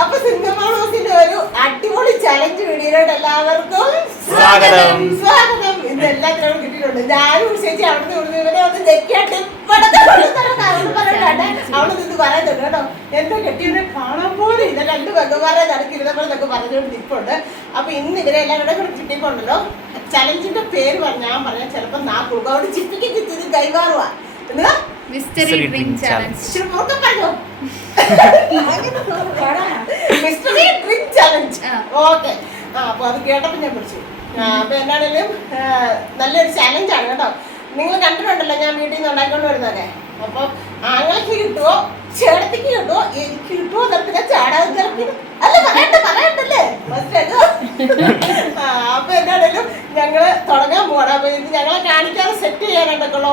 അപ്പൊ സിംഗമോളൂസിന്റെ ഒരു അടിപൊളി ചലഞ്ച് വീഡിയോയിലോട്ട് എല്ലാവർക്കും സ്വാഗതം. സ്വാഗതം. ഇന്ന് എല്ലാത്തിനും കിട്ടിയിട്ടുണ്ട്. ഞാനും ചേച്ചി അവിടുന്ന് ഇവിടുന്ന് ഇവരെ ഒന്ന് ജെക്കിയാട്ട് അവിടെ നിന്ന് പറയുന്നുണ്ട് കേട്ടോ. എന്തോ കെട്ടിയവരെ കാണാൻ പോലും ഇല്ല. രണ്ട് പെങ്ങന്മാരെ നടക്കിരുന്നപ്പോഴൊക്കെ പറഞ്ഞുകൊണ്ട് നിൽപ്പുണ്ട്. അപ്പൊ ഇന്ന് ഇവരെല്ലാം കൂടെ കിട്ടിക്കൊണ്ടല്ലോ. ചലഞ്ചിന്റെ പേര് ഞാൻ പറഞ്ഞാൽ ചിലപ്പോ നാക്കുള്ളൂ. അവിടെ ചിപ്പിക്ക് ചിത്തി കൈമാറുവാ. എന്താ mystery drink challenge. Mystery drink challenge. Okay. അപ്പൊ അത് കേട്ടപ്പോ ഞാൻ പിടിച്ചു. അപ്പൊ എന്താണേലും നല്ലൊരു ചലഞ്ചാണ് കേട്ടോ. നിങ്ങൾ കണ്ടിട്ടുണ്ടല്ലോ ഞാൻ വീട്ടിൽ നിന്ന് ഉണ്ടാക്കിക്കൊണ്ട് വരുന്നതൊക്കെ. അപ്പൊ ആങ്ങൾക്ക് കിട്ടുമോ, ചേട്ടത്തിക്ക് കിട്ടുമോ, എനിക്ക് കിട്ടുമോ തരത്തില്ല, ചാടാൻ തരത്തില്ല. അല്ല പറയണ്ടല്ലേ. അപ്പൊ എന്താണേലും ഞങ്ങള് തുടങ്ങാൻ പോകണം. അപ്പൊ ഇത് ഞങ്ങളെ കാണിക്കാതെ സെറ്റ് ചെയ്യാനായിട്ടൊക്കെയുള്ള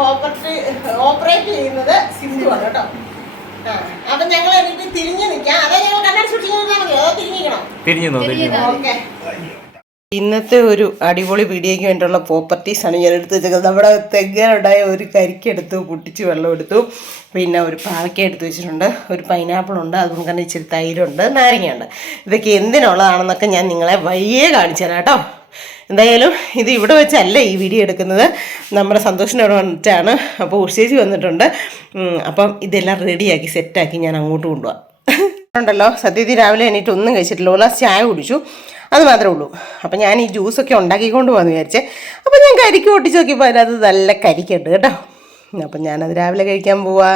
ഓപ്പറേറ്റ് ചെയ്യുന്നത് സിന്ധുവാണ് കേട്ടോ. അപ്പൊ ഞങ്ങൾ എനിക്ക് തിരിഞ്ഞു നിൽക്കാം. അതാ ഞങ്ങൾ കണ്ണാടി സൂക്ഷിച്ചാൽ മതി. അതോ തിരിഞ്ഞിരിക്കണം. ഓക്കെ. ഇന്നത്തെ ഒരു അടിപൊളി വീഡിയോയ്ക്ക് വേണ്ടിയുള്ള പ്രോപ്പർട്ടീസ് ആണ് ഞാൻ എടുത്ത് വെച്ചത്. നമ്മുടെ തെങ്ങനുണ്ടായ ഒരു കരിക്കെടുത്തു, പൊട്ടിച്ച് വെള്ളം എടുത്തു, പിന്നെ ഒരു പാവയ്ക്ക എടുത്ത് വെച്ചിട്ടുണ്ട്, ഒരു പൈനാപ്പിളുണ്ട്, അതുകൊണ്ട് തന്നെ ഇച്ചിരി തൈരുണ്ട്, നാരങ്ങയുണ്ട്. ഇതൊക്കെ എന്തിനുള്ളതാണെന്നൊക്കെ ഞാൻ നിങ്ങളെ വഴിയേ കാണിച്ചു തരാം കേട്ടോ. എന്തായാലും ഇത് ഇവിടെ വെച്ചല്ല ഈ വീഡിയോ എടുക്കുന്നത്, നമ്മുടെ സന്തോഷിൻ്റെ അവിടെ വന്നിട്ടാണ്. അപ്പോൾ ഉഷേജി വന്നിട്ടുണ്ട്. അപ്പം ഇതെല്ലാം റെഡിയാക്കി സെറ്റാക്കി ഞാൻ അങ്ങോട്ട് കൊണ്ടുപോകാം. ഉണ്ടല്ലോ സത്യത്തിൽ രാവിലെ എണീറ്റ് ഒന്നും കഴിച്ചിട്ടില്ല. ഒരു ഗ്ലാസ് ചായ കുടിച്ചു, അത് മാത്രമേ ഉള്ളൂ. അപ്പം ഞാൻ ഈ ജ്യൂസൊക്കെ ഉണ്ടാക്കിക്കൊണ്ട് പോകാമെന്ന് വിചാരിച്ചേ. അപ്പം ഞാൻ കരിക്ക് പൊട്ടിച്ച് നോക്കിയപ്പോൾ അതിനകത്ത് നല്ല കരിക്കുണ്ട് കേട്ടോ. അപ്പം ഞാനത് രാവിലെ കഴിക്കാൻ പോവാ.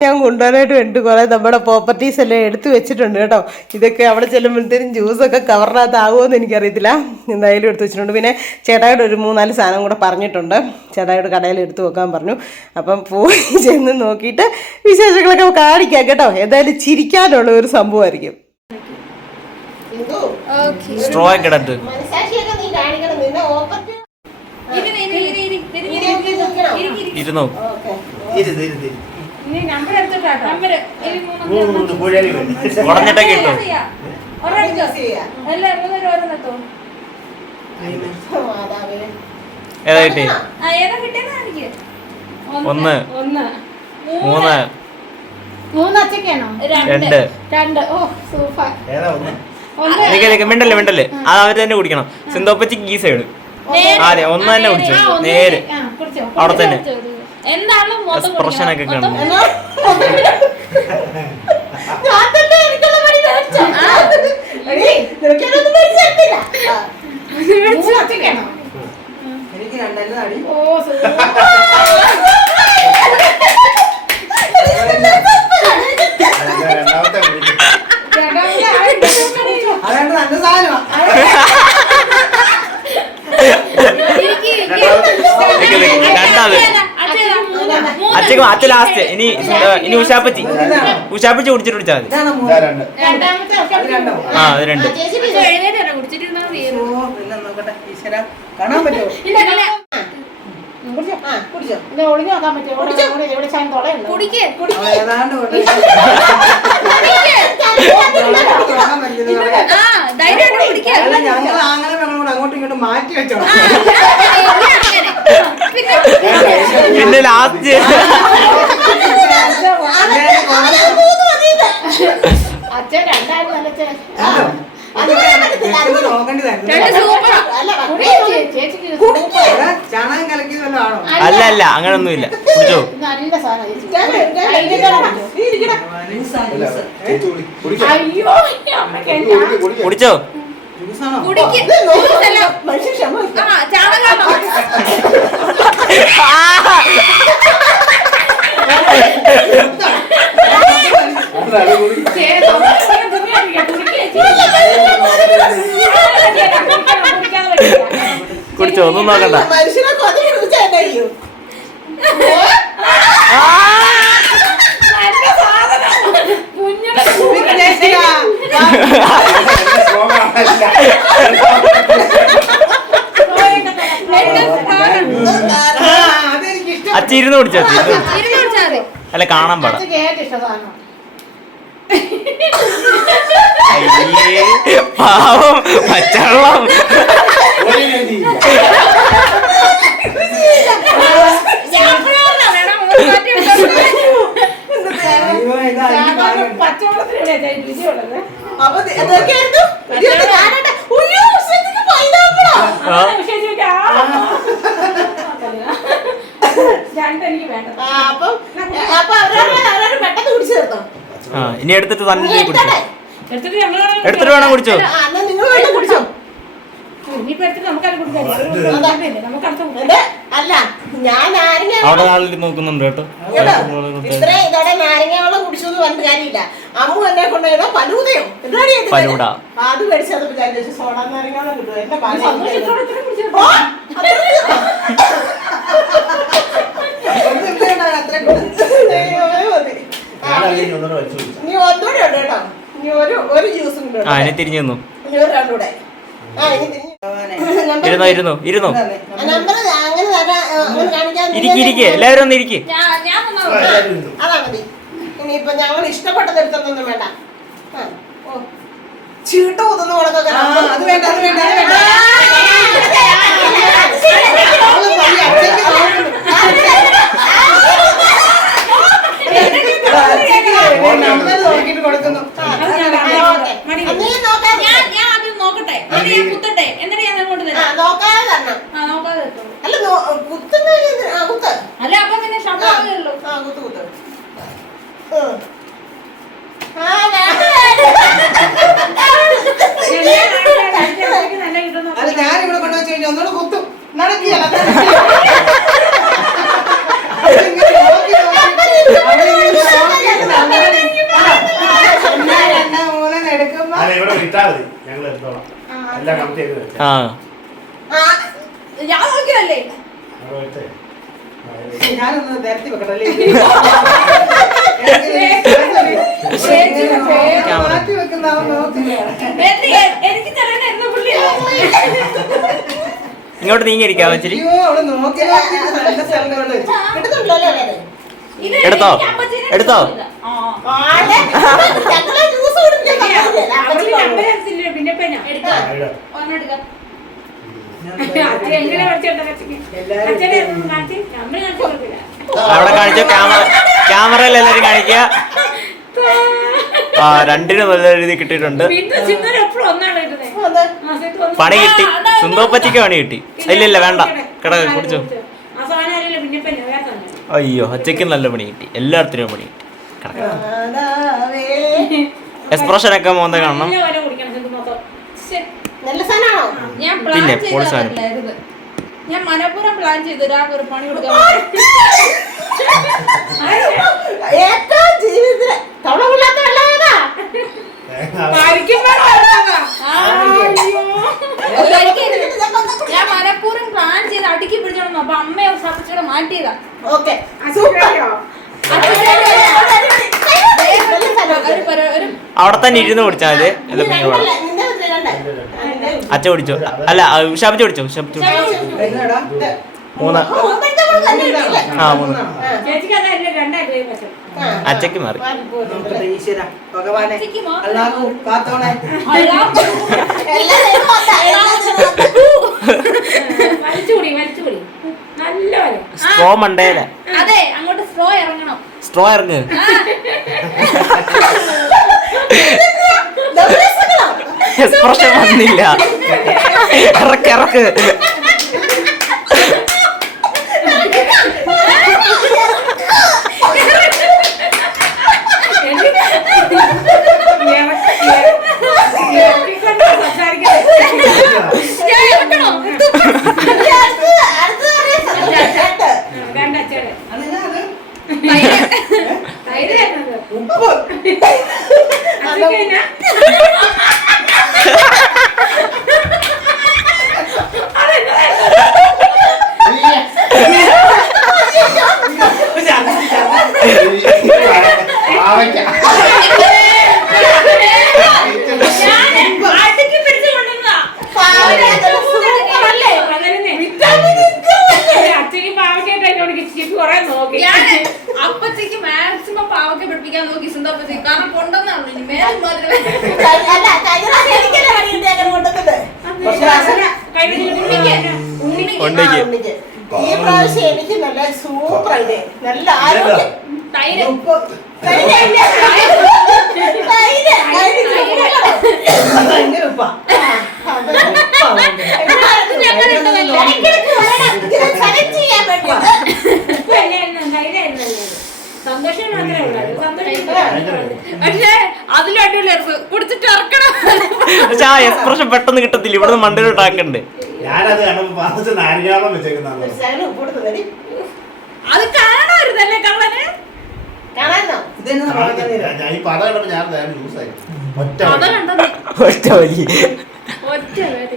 ഞാൻ കൊണ്ടുപോകാനായിട്ട് വേണ്ടി കുറേ നമ്മുടെ പ്രോപ്പർട്ടീസ് എല്ലാം എടുത്തു വെച്ചിട്ടുണ്ട് കേട്ടോ. ഇതൊക്കെ അവിടെ ചെല്ലുമ്പോഴത്തേനും ജ്യൂസൊക്കെ കവറിനകത്ത് ആകുമോയെന്ന് എനിക്കറിയത്തില്ല. എന്തായാലും എടുത്ത് വെച്ചിട്ടുണ്ട്. പിന്നെ ചേട്ടായോട് ഒരു 3-4 സാധനം കൂടെ പറഞ്ഞിട്ടുണ്ട്. ചേട്ടായോട് കടയിൽ എടുത്തു വെക്കാൻ പറഞ്ഞു. അപ്പം പോയി ചെന്ന് നോക്കിയിട്ട് വിശേഷങ്ങളൊക്കെ കാണിക്കാം കേട്ടോ. എന്തായാലും ചിരിക്കാനുള്ള ഒരു സംഭവമായിരിക്കും. സ്ട്രോ കിടത്ത് ഇരുന്നോ ഉടഞ്ഞിട്ടൊക്കെ ഇട്ടോ. ഏതാ കിട്ടി? 1 3 അച്ചക്കാണോ? 2 ഓ സൂപ്പർ. മിണ്ടല്ലേ അത് അവര് തന്നെ കുടിക്കണം. സിന്തോപ്പച്ചി ഗീ സൈഡ് ആദ്യം 1 തന്നെ കുടിച്ചു. നേരെ അവിടെ തന്നെ എക്സ്പ്രഷനൊക്കെ കാണും. എനിക്ക് 2 അടി. അതാണ് നല്ല സാധനമാണ്. അച്ഛ ലാസ്റ്റ്. ഇനി ഉഷാപ്പച്ചി കുടിച്ചിട്ട് വിളിച്ചാൽ മതി. ആ അത് 2. കാണാൻ പറ്റുമോ? ഒളിഞ്ഞു നോക്കാൻ പറ്റുമോ? ഞങ്ങൾ അങ്ങനെ ഞങ്ങളോട് അങ്ങോട്ടും ഇങ്ങോട്ടും മാറ്റി വെച്ചോ. പിന്നെ ലാസ്റ്റ് അച്ഛൻ 2 ചാണകം കലക്കിയതല്ലോ ആണോ? അല്ല അങ്ങനൊന്നുമില്ല. കുടിച്ചോ. നല്ല സാധനം. കുടിച്ചോ. കുടിച്ചോ, ഒന്നും നോക്കണ്ട. മനുഷ്യനെ കൊതിച്ചു. അച്ഛ ഇരുന്ന് കുടിച്ചാ അല്ല കാണാൻ പാടാ. പാവം പച്ചവെള്ളം. പച്ചവെള്ളത്തിന് അപ്പൊ ഇതൊക്കെയായിരുന്നു ഇരുപത്തി ഞാനോട്ടെ ഉയ്യോ ഉഷയ്ക്ക് പൈനാപ്പിളാ. രണ്ടെനിക്ക് വേണ്ട. അപ്പൊ അവരോട് പെട്ടെന്ന് കുടിച്ചു തീർത്തോ. ഇനി എടുത്തിട്ട് തന്നെ കുടിച്ചോ. എടുത്തിട്ട് ഞങ്ങൾ എടുത്തിട്ട് വേണം കുടിച്ചോ. എന്നാ നിങ്ങൾ വേണ്ട കുടിച്ചോ. ഇനിയിപ്പോ എടുത്തിട്ട് നമുക്കത് കുടിക്കാം. നമുക്കടുത്ത് അല്ല ഞാൻ നാരങ്ങ അവിടെ ആളിൽ നോക്കുന്നുണ്ട് കേട്ടോ. ഇത്രയും ഇതോടെ നാരങ്ങ വെള്ളം കുടിച്ചു എന്ന് പറഞ്ഞ കാര്യമില്ല. അമ്മു എന്നെ കൊണ്ടുപോയതോ പലൂതയോ ഫലൂഡ. അത് മേടിച്ചത് വിചാരിച്ചു സോഡ നാരങ്ങ വെള്ളം കിട്ടും. എന്റെ ഇനി ഒന്നുകൂടെ ഉണ്ട് കേട്ടോ. ഇനി ഒരു ജ്യൂസും ഉണ്ട്. ഇനി തിരിഞ്ഞു നിന്നു. ഇനി ഒരു രണ്ടൂടെ. ഇരുന്നോ. നമ്പർ അങ്ങനെ കാണിക്കാൻ ഇരിക്കെ എല്ലാവരും ഒന്ന് ഇരിക്കെ. അതാ മതി. ഇനിയിപ്പൊ ഞങ്ങൾ ഇഷ്ടപ്പെട്ടത് എടുത്തൊന്നും വേണ്ട. ചീട്ട് കുത്തുന്ന കൊടുക്കൊക്കെ അത് വേണ്ട അത് വേണ്ട അത് വേണ്ട. നമ്പർ നോക്കിട്ട് കൊടുക്കുന്നു. നോക്കാതെ തരണം. അല്ല കുത്തുന്ന കുത്ത്. അല്ല അപ്പൊ പിന്നെ ഷർട്ടാവുകയുള്ളൂ. കുത്ത് കുത്ത്. അത് ഞാനിവിടെ കൊണ്ടുവച്ച് കഴിഞ്ഞാൽ ഒന്നുകൂടെ കുത്തും. നടക്കിയല്ല ഞാൻ നോക്കിയല്ലേ ഞാനൊന്ന് നേരത്തെ വെക്കണല്ലേ. മാറ്റി വെക്കുന്ന എനിക്ക് ചെറിയ പുള്ളിയാ. ഇങ്ങോട്ട് നീങ്ങിയിരിക്കാം ഇച്ചിരി. എടുത്തോ എടുത്തോ. അവിടെ കാണിച്ചോ. ക്യാമറയിൽ എല്ലാവരും കാണിക്കുക. രണ്ടിനും നല്ല രീതി കിട്ടിയിട്ടുണ്ട്. പണി കിട്ടി. സുന്തോപ്പച്ചിക്ക് പണി കിട്ടി. ഇല്ല വേണ്ട കിട കുടിച്ചോ. അയ്യോ അച്ചയ്ക്കും നല്ല പണി കിട്ടി. എല്ലായിടത്തിനും പണി കിട്ടി. എക്സ്പ്രഷൻ ഒക്കെ മോന്ത കാണണം. പിന്നെ പൊളിസാണ്. ഞാൻ മനപ്പൂർവ്വം പ്ലാൻ ചെയ്തു ഒരാൾക്ക് ഒരു പണി കൊടുക്കാൻ. ഞാൻ മനപ്പൂർവ്വം പ്ലാൻ ചെയ്ത് അടുക്കി പിടിച്ചോണം. അപ്പൊ അമ്മയെ സബ്സിഡി മാറ്റിയതാ. അവിടെ തന്നെ ഇരുന്ന് കുടിച്ചാൽ മതി. അച്ഛ കുടിച്ചോ. അല്ല ഷാപ്പിച്ച് കുടിച്ചോ. ഷാപ്പിച്ച് മൂന്ന്. അച്ചക്ക് മാറി. Straw Mandela. അതെ അങ്ങോട്ട് സ്ട്രോ ഇറങ്ങണം. സ്ട്രോ ഇറങ്ങ്. എക്സ്പ്രഷൻ വന്നില്ല. ഇറക്ക്. അപ്പച്ചക്ക് മാക്സിമം പാവക്ക പിടിപ്പിക്കാൻ നോക്കി സുന്ദരപ്പച്ചി. കാരണം കൊണ്ടുവന്നാണല്ലോ ഇനി മേലും മാത്രമേ. ഈ പ്രാവശ്യം എനിക്ക് നല്ല സൂപ്പർ ഐഡിയ. നല്ല ആരോഗ്യം. ഭയങ്കര ഉപ്പാ. സന്തോഷം മാത്രമേ ഉള്ളൂ. പക്ഷേ അതിലും അടിപൊളിയായിരുന്നു. കുടിച്ചിട്ട് ഇറക്കണം. പക്ഷെ ആ എക്സ്പ്രഷൻ പെട്ടെന്ന് കിട്ടത്തില്ല. ഇവിടുന്ന് മണ്ടയിലോട്ട് ആക്കണ്ടേ. ഞാനത് കണ്ടപ്പോ നാരികാളം വെച്ചേക്കുന്ന അത് കാണാറുന്നല്ലേ കള്ളന്. കാണാനോ ഇതെന്നാ പറഞ്ഞത്? ഞാൻ ഈ പടം കണ്ടപ്പോ ഞാൻ യൂസ് ആയി ഒറ്റ അത് കണ്ടത് ഒറ്റ വരി. ഒറ്റ പേര്.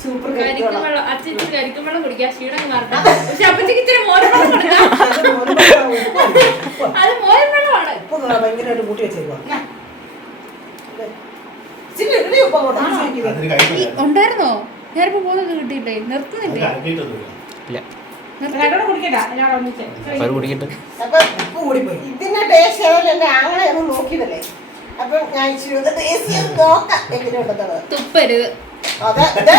സൂപ്പർ കരിക്കുമ്പെള്ളം അച്ഛൻ കരിക്കുമ്പെള്ളം കുടിക്കാം. ക്ഷീണം മാറട്ടെ. പക്ഷെ അപ്പച്ചക്ക് ഇച്ചിരി മോരും കൊടുക്കാം. അത് മോരും വെള്ളമാണ്. ഉപ്പ് ഭയങ്കരമായിട്ട് കൂട്ടി വെച്ചേക്കുവാ. അതിന് കഴിക്കില്ല ഉണ്ടായിരുന്നോ? ഞാനിപ്പോ പോകുന്നത് കിട്ടിയില്ലേ? നിർത്തുന്നില്ലേ? ഇല്ല കുടിക്കട്ടെ. അവർ കുടിക്കട്ടെ. അപ്പൊ ഉപ്പ് കൂടിപ്പോയി. ഇതിന്റെ ടേസ്റ്റ് ഏതായാലും എന്റെ ആങ്ങളെ ഒന്ന് നോക്കിയതല്ലേ. അപ്പൊ ഞാൻ ഇച്ചിരി ഒന്ന് ടേസ്റ്റ് ചെയ്ത് നോക്കാം എങ്ങനെയുണ്ടെന്നുള്ളത്. തുപ്പരുത്. അതെ ഇതേ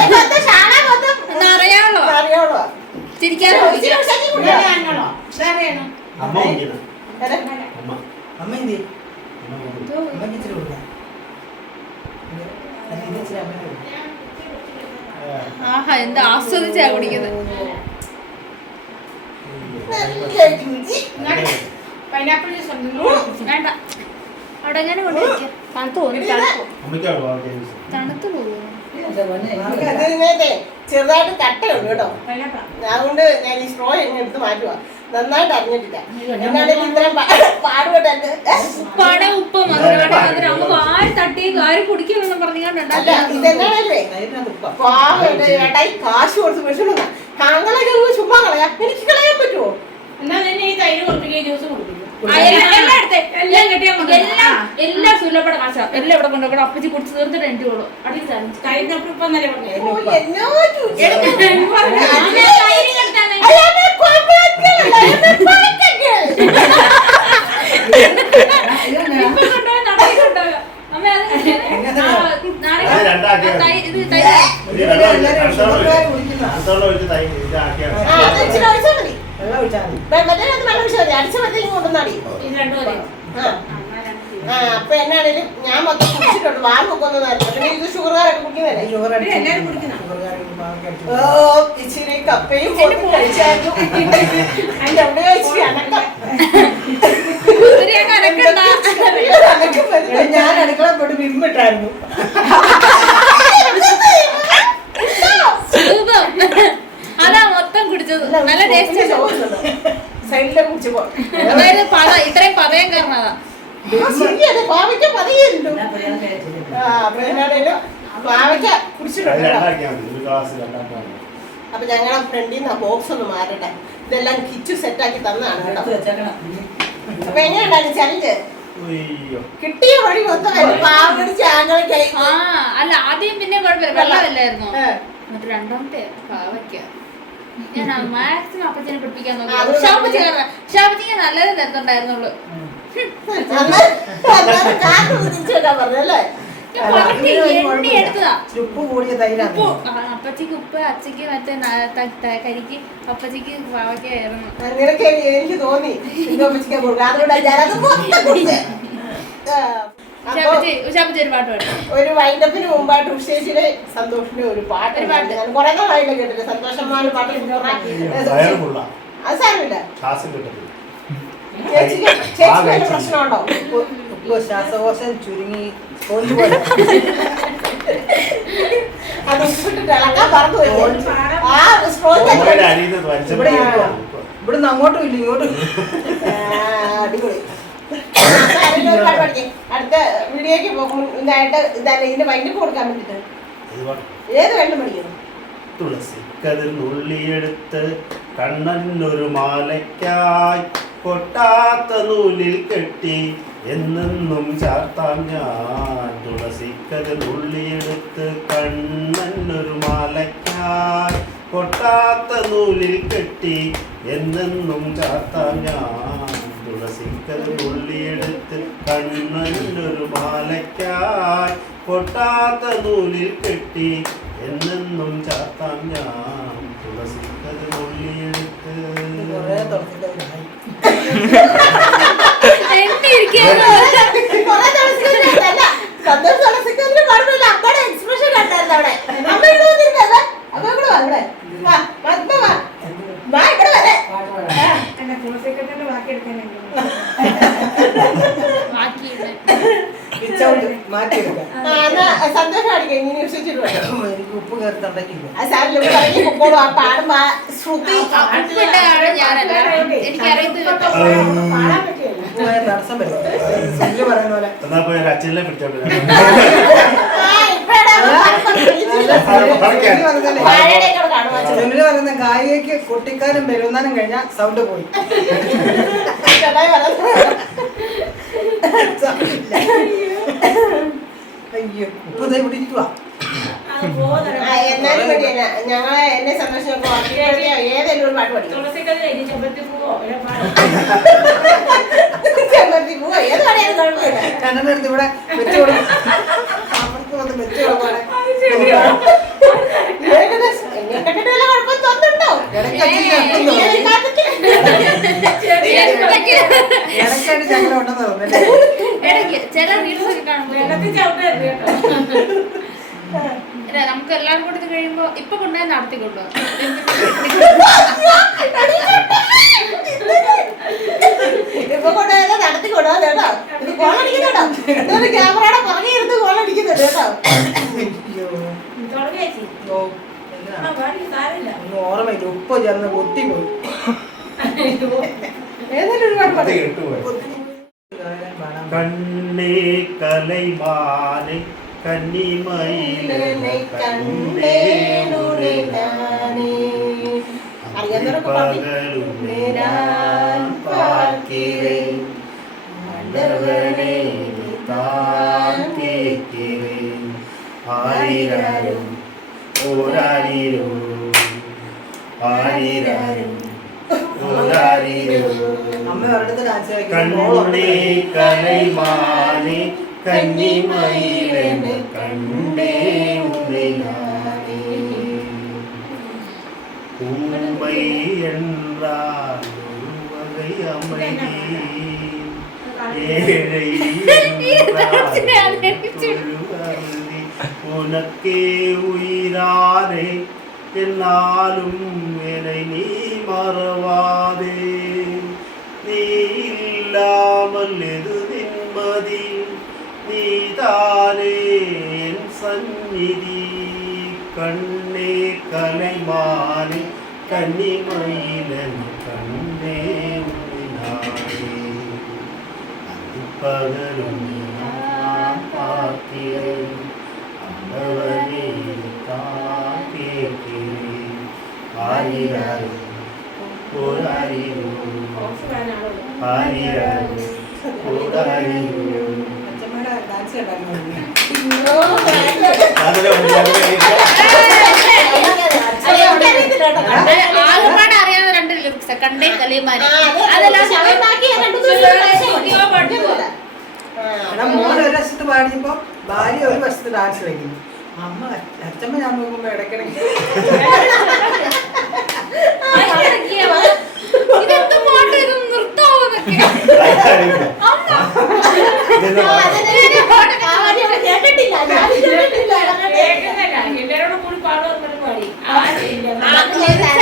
ഷാണ മൊത്തം അറിയാമല്ലോ. അറിയാമോ ചിരിക്കാതെ കുടിക്കാം. അമ്മ കുടിക്കുന്ന അമ്മ അമ്മ എന്ത് ചെയ്യും? അമ്മ കുടിക്കും. അമ്മയ്ക്ക് ഇച്ചിരി കൊടുക്കാം. അല്ല, ഇത് ഇച്ചിരി അമ്മേനെ കൊടുക്കാം. ആഹാ എന്ത് ആസ്വദിച്ചാ കുടിക്കുന്നത്. പൈനാപ്പിൾ ജ്യൂസ് ഉണ്ട്. വേണ്ട. അവിടെ എങ്ങനെ കൊണ്ടുവയ്ക്കാം? തണുത്ത് പോകുന്നു. അമ്മയ്ക്കാണോ ജെയിംസ്? തണുത്ത് പോകുന്നു. ഇതെന്താ മോനെ? ഇതിനകത്തെ ചെറുതായിട്ട് കട്ടയുണ്ട് കേട്ടോ. പൈനാപ്പിൾ. അതുകൊണ്ട് ഞാൻ ഈ സ്ട്രോ എങ്ങനെ എടുത്ത് മാറ്റുക. നന്നായിട്ട് അറിഞ്ഞിട്ടില്ല. എന്നാലും ഇത്രയും പാടുപെട്ടെ. ഉപ്പാടെ ഉപ്പ് മധുരം അമ്മ വാരി തട്ടി ആര് കുടിക്കുമെന്ന് അല്ല പറഞ്ഞാണ്ടല്ലേ. ഇതെന്നാണല്ലേ തൈരിനകത്ത് ഉപ്പാ. പാവം ഏട്ടായി കാശ് കൊടുത്ത് വിഷമ താങ്കളൊക്കെ ചുമ്മാ കളയാ. എനിക്ക് കളയാൻ പറ്റുമോ? എന്നാ തന്നെ ഈ തൈര് കൊടുപ്പിക്കുക ജ്യൂസ് കൊടുപ്പിക്കും. എല്ലാ സുലഭയുടെ കാശാ എല്ലാം ഇവിടെ കൊണ്ടുപോയി അപ്പച്ചി കുടിച്ച് തീർത്തിട്ട് എനിക്ക് ഉള്ളൂ. കഴിഞ്ഞപ്പോൾ ഇപ്പം നല്ല പറഞ്ഞു. ഓ, എന്നോ ചൂട്. അത് രണ്ടാക്കിയാ ഒഴിച്ച് തൈ ഇതാക്കിയാൽ ആ, അത് ഇച്ചിരി ഒഴിച്ചാൽ മതി. വെള്ളം ഒഴിച്ചാൽ മതി. മറ്റേതിനകത്ത് വെള്ളം ഒഴിച്ചാൽ മതി. അടിച്ചപ്പോഴത്തേക്കും കൊണ്ടുവന്നാടി. ഇത് രണ്ടും മതി. അപ്പൊ എന്നാണേലും ഞാൻ മൊത്തം കുടിച്ചിട്ടുണ്ട്. വാങ്ങൊക്കെ ഒന്ന് നേരത്തെ. പിന്നെ ഇത് ഷുഗറുകാരൊക്കെ കുടിക്കുന്നതല്ലേ. ഷുഗർ അടിച്ച് എല്ലാവരും കുടിക്കണം. ഷുഗറുകാർക്ക് പാവയ്ക്ക് അടിച്ച് ഓ, ഇച്ചിരി കപ്പയും പോത്തും കഴിച്ചായിരുന്നു. അതിന്റെ അവിടെ ഇച്ചിരി അനക്കം. അനക്കം വരുന്നു. ഞാൻ അടുക്കള പോയിട്ട് വിമ്മിട്ടായിരുന്നു. അതാ മൊത്തം കുടിച്ചത്. നല്ല ടേസ്റ്റ്. സൈഡിലെ കുടിച്ചപ്പോ അതായത് ഇത്രയും പതയം കാരണം അതാ. ശരിയല്ലേ, പാവയ്ക്ക പതിയല്ലോ. ഞാൻ പ്രയാസം കഴിച്ചില്ല. അപ്പൊ എന്നാണേലും പാവയ്ക്ക കുടിച്ചിട്ടുണ്ട് കേട്ടോ. രണ്ടാക്കിയാൽ മതി ഒരു ഗ്ലാസ് രണ്ടാക്കിയാൽ മതി. അപ്പൊ ഞങ്ങളുടെ ഫ്രണ്ടിൽ നിന്ന് ബോക്സ് ഒന്ന് മാറട്ടെ. ഇതെല്ലാം കിച്ചു സെറ്റാക്കി തന്നതാണ് കേട്ടോ. എടുത്ത് വെച്ചേക്കണം. അപ്പൊ എങ്ങനെയുണ്ടായിരുന്നു ചലഞ്ച്? ഉയ്യോ. കിട്ടിയ വഴി മൊത്തം പാവടി ചാങ്ങളൊക്കെ ആ അല്ല ആദ്യം പിന്നെ കുഴപ്പമില്ല. വെള്ളമില്ലായിരുന്നു. എന്നിട്ട് രണ്ടാമത്തെ പാവയ്ക്ക ഞാൻ മാക്സിമം അപ്പച്ചനെ പഠിപ്പിക്കാൻ നോക്കി. ഷാപ്പച്ചിക്ക് നല്ലത് തരുന്നുണ്ടായിരുന്നുള്ളു. തിരിച്ചു വെക്കാൻ പറഞ്ഞല്ലേ. എണ്ണി എടുത്തതാ. ഉപ്പ് കൂടിയ തൈരാണ്. അപ്പച്ചിക്ക് ഉപ്പ് അച്ചക്ക് മറ്റേ കരിക്ക് അപ്പച്ചിക്ക് പാവയ്ക്കായിരുന്നു. അങ്ങനെയൊക്കെ എനിക്ക് തോന്നി. ഇതൊക്കെ കൊടുക്കാം. അതുകൊണ്ടാണ് ഞാനത് മൊത്തം കുടിച്ചേ. ഷാപ്പച്ചി ഒരു പാട്ട് പാടും. ഒരു വൈൻഡപ്പിന് മുമ്പായിട്ട് ഉഷേഷിലെ സന്തോഷിന്റെ ഒരു പാട്ട്. കുറെ നാളായില്ല കേട്ടില്ല. സന്തോഷമായ പാട്ട്. വയറ് ഫുള്ളാ. അത് സാരമില്ല. ശ്വാസം കിട്ടത്തില്ല. ചേച്ചിക്ക് വല്ല പ്രശ്നമുണ്ടോ? ഉപ്പ് ശ്വാസകോശം ചുരുങ്ങി സ്പോഞ്ച് പോലെ. അത് ഉപ്പിട്ടിട്ട് ഇളക്കാൻ പറഞ്ഞു പോയി. ആ ഓവയുടെ അരിയിൽ നിന്ന് വലിച്ചപ്പോൾ ഇവിടെ ഇരിക്കുവാ. ഇവിടുന്ന് അങ്ങോട്ടും ഇല്ല ഇങ്ങോട്ടും. അടിപൊളി. ഒരു പാട്ട് പഠിക്കേ. അടുത്ത വീഡിയോക്ക് പോകും. ഇതായിട്ട് ഇതല്ല ഇതിന്റെ വൈൻഡപ്പ് കൊടുക്കാൻ വേണ്ടിട്ട് ഏത് വെള്ളം പഠിക്കുന്നു? തുളസി കതിർ നുള്ളിയെടുത്ത് കണ്ണനൊരു മാലയ്ക്കായി കൊട്ടാത്ത നൂലിൽ കെട്ടി എന്നെന്നും ചാർത്താം ഞാൻ. തുളസി കതിർ നുള്ളിയെടുത്ത് കണ്ണനൊരു മാലയ്ക്കായി കൊട്ടാത്ത നൂലിൽ കെട്ടി എന്നെന്നും ചാർത്താം ഞാൻ. തുളസി കതിർ നുള്ളിയെടുത്ത് കണ്ണനൊരു മാലയ്ക്കായി കൊട്ടാത്ത നൂലിൽ കെട്ടി എന്നെന്നും ചാത്താം ഞാൻ. തുളസി കതിർ നുള്ളിയെടുത്ത് കുറേ തുളസിന്റെ ഒരു ഹായ്. എണ്ണി കുറെ ദിവസത്തിനല്ല സന്തോഷം തുളസിക്കതിന് കുഴപ്പമില്ല. അമ്മയുടെ എക്സ്പ്രഷൻ കണ്ടായിരുന്നു അവിടെ. അമ്മ ഇവിടെ വന്നിരുന്നേ. അമ്മ ഇവിടെ വാ, ഇവിടെ വാ, പത്മ വാ, വാ ഇവിടെ വരെ. എന്നെ തുളസിക്കത്തിന്റെ ബാക്കി എടുക്കാനായിരുന്നു. മാറ്റിയെടുക്കാം. സന്തോഷം അടിക്കാം ഇങ്ങനെ വിശ്വസിച്ചിട്ട് വേണം. എനിക്ക് ഉപ്പ് കയറി തണ്ടക്കില്ല. അത് സാറിൽ പറഞ്ഞ് പൊക്കോളൂ. ആ പാടും ആ ശ്രുതി എനിക്കറിയത്തില്ല. പാടാൻ പറ്റിയല്ല. ഉപ്പുമായ തടസ്സം വരും. സുനില് പറയുന്ന പോലെ. എന്നാ പോയി ഒരു അച്ഛനെ പിടിച്ചോണ്ട് വരാം. സുനില് പറയുന്ന ഗായികയ്ക്ക് കുട്ടിക്കാരും പെരുന്നാനും കഴിഞ്ഞാൽ സൗണ്ട് പോയി. അയ്യോ ഉപ്പ് ഇതേ പിടിക്കുക. എന്നാലും വേണ്ടിയല്ല ഞങ്ങളെ എന്നെ സന്തോഷിച്ചപ്പോ ഏതെങ്കിലും ഒരു പാട്ട് പഠിക്കും. തുളസിക്കതിന് ചെമ്പത്തി പൂവോ ചെമ്പത്തി പൂവോ ഏത് പാടിയാലും കുഴപ്പമില്ല. രണ്ടെണ്ണം എടുത്ത് ഇവിടെ വെച്ച് കൊടുക്കും. അവർക്ക് വന്ന് വെച്ച് കൊടുക്കാണ്. എന്നെ കണ്ടിട്ട് വല്ല കുഴപ്പം തോന്നുന്നുണ്ടോ? ഇടയ്ക്കായിട്ട് ഞങ്ങൾ ഉണ്ടെന്ന് തോന്നുന്നല്ലേ. ഇടയ്ക്ക് ചില റീൽസ് ഒക്കെ കാണുമ്പോൾ വെള്ളത്തിൽ ചവിട്ടരുത് കേട്ടോ. നമുക്ക് എല്ലാവരും കൂടി ഇത് കഴിയുമ്പോ ഇപ്പൊ കൊണ്ടുപോയി നടത്തി കൊണ്ടുപോകാം. ഇപ്പൊ കൊണ്ടുപോയത് നടത്തി കൊണ്ടുപോകാം കേട്ടോ. ഇത് ഗോളടിക്കുന്നുണ്ടോ? ഇതൊരു ക്യാമറയുടെ പുറകെ ഇരുന്ന് ഗോളടിക്കുന്നുണ്ട് കേട്ടോ. തുടങ്ങി ചേച്ചി. ഓ, ആ പാടി സാരമില്ല. ഒന്നും ഓർമ്മയില്ല. ഉപ്പ് ചേർന്ന് പൊട്ടിപ്പോയി. ഏതായാലും ഒരുപാട് അത് പാട്ട് കേട്ടുപോയി. കണ്ണേ കലൈമാനെ കന്നിമയിലെ കണ്ടേനുടെ പകലും ഞാൻ പാർக்கிறேன் മണ്ടവനെ താൻ കേൾக்கிறேൻ ആരിരാരും ഓരാരിരോ ആരിരാരും ഓരാരിരോ അമ്മ ഒരിടത്ത് ഡാൻസ് കണ്ണേ കലൈമാനെ കന്നിമയിലെന്ന് കണ്ടേ ഉള്ളിലാനേ ஊமை என்றால் ஒரு வகை அமைதி ஏழை என்றால் ஒரு அறுதி உனக்கே உயிரானே என்னாலும் என்னை நீ மறவாதே நீ இல்லாமல் எது நிம்மதி நீதானே என் சந்நிதி கண்ணே கலைமானே கன்னிமயிலன் கண்டே உன்னானே அது பகலும் நான் பார்க்கிறேன் அந்தவனே தான் கேட்கிறேன் ஆயிரம் ஒரு அறிவு ആയിരം കൂടായിരം അച്ഛമ്മയുടെ ഡാൻസ് ഉണ്ടായിരുന്നു. ആകെപ്പാടെ അറിയാവുന്ന രണ്ട് ലിറിക്സ് കണ്ടേ കലയുമാരി എടാ മോൻ ഒരു വശത്ത് പാടിയപ്പോ ഭാര്യ ഒരു വശത്ത് ഡാൻസ് കളിക്കുന്നു. അമ്മ അച്ഛമ്മ ഞാൻ നോക്കുമ്പോ ഇടയ്ക്കിടയ്ക്ക് ഇതെന്ത് പാട്ട് ഇത് നിർത്താവുന്നൊക്കെ എല്ലാരോടും കൂടി പാടുന്ന പാടി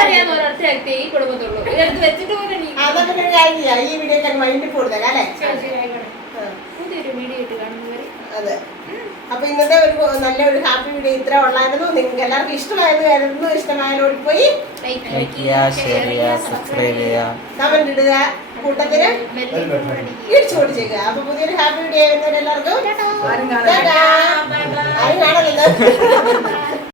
അറിയാവുന്ന ഒരൊറ്റ വ്യക്തി ഈ കുടുംബത്തുള്ളൂ. ഇതെടുത്ത് വെച്ചിട്ട് പോലെ അതൊക്കെ കാര്യമില്ല. ഈ വീഡിയോ മൈൻഡിൽ കൂടുതൽ അല്ലേ? പുതിയൊരു വീഡിയോ ഇട്ട് കാണുന്നവരെ അതെ. അപ്പൊ ഇന്നത്തെ ഒരു നല്ലൊരു ഹാപ്പി വീഡിയോ ഇത്ര ഉള്ളായിരുന്നു. നിങ്ങൾക്ക് എല്ലാവർക്കും ഇഷ്ടമായത് കരുതുന്നു. ഇഷ്ടമായാലോട് പോയി കമന്റ് ഇടുക, കൂട്ടത്തിന് ഇടിച്ചു പൊട്ടിച്ചേക്കുക. അപ്പൊ പുതിയൊരു ഹാപ്പി വീഡിയോ വരുന്നവരെല്ലാവർക്കും ആരും കാണാൻ ആരും കാണലില്ല.